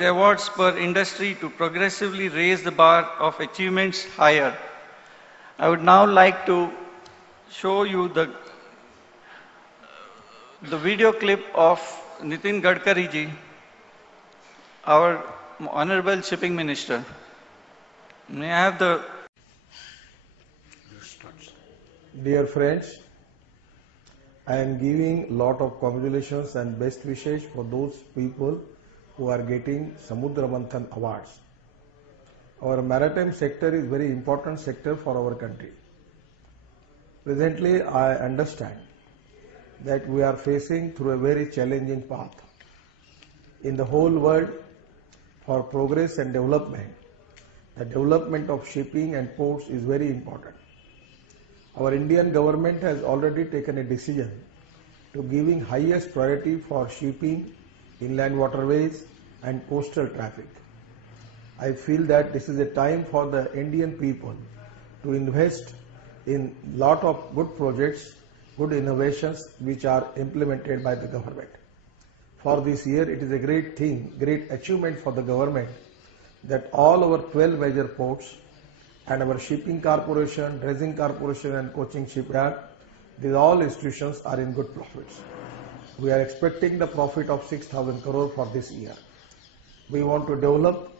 rewards per industry to progressively raise the bar of achievements higher. I would now like to show you the video clip of Nitin Gadkari ji, our Honorable Shipping Minister. May I have the... Dear friends, I am giving lot of congratulations and best wishes for those people who are getting Samudra Manthan awards. Our maritime sector is very important sector for our country. Presently, I understand that we are facing through a very challenging path. In the whole world, for progress and development, the development of shipping and ports is very important. Our Indian government has already taken a decision to giving highest priority for shipping, inland waterways and coastal traffic. I feel that this is a time for the Indian people to invest in lot of good projects, good innovations which are implemented by the government. For this year, it is a great thing, great achievement for the government that all our 12 major ports and our shipping corporation, dredging corporation and coaching shipyard, these all institutions are in good profits. We are expecting the profit of 6,000 crore for this year. We want to develop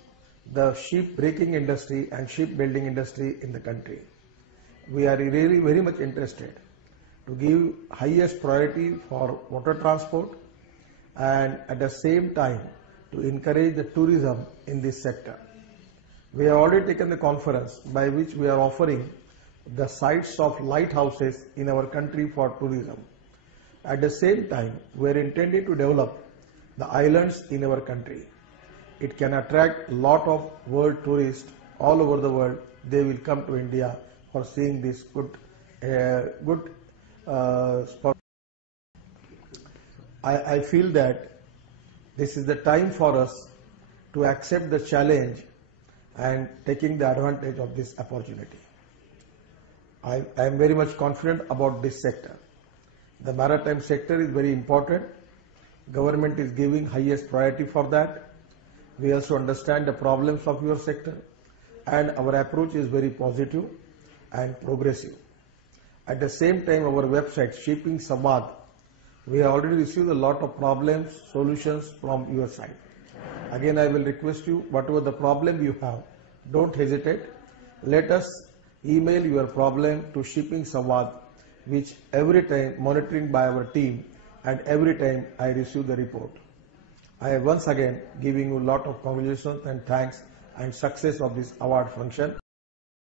the ship breaking industry and ship building industry in the country. We are really very much interested to give highest priority for water transport and at the same time to encourage the tourism in this sector. We have already taken the conference by which we are offering the sites of lighthouses in our country for tourism. At the same time, we are intending to develop the islands in our country. It can attract a lot of world tourists all over the world. They will come to India for seeing this good spot. I feel that this is the time for us to accept the challenge and taking the advantage of this opportunity. I am very much confident about this sector. The maritime sector is very important. Government is giving highest priority for that. We also understand the problems of your sector and our approach is very positive and progressive. At the same time, our website Shipping Samvad, we have already received a lot of problems, solutions from your side. Again, I will request you, whatever the problem you have, don't hesitate. Let us email your problem to Shipping Samvad, which every time monitoring by our team and every time I receive the report. I am once again giving you a lot of congratulations and thanks and success of this award function.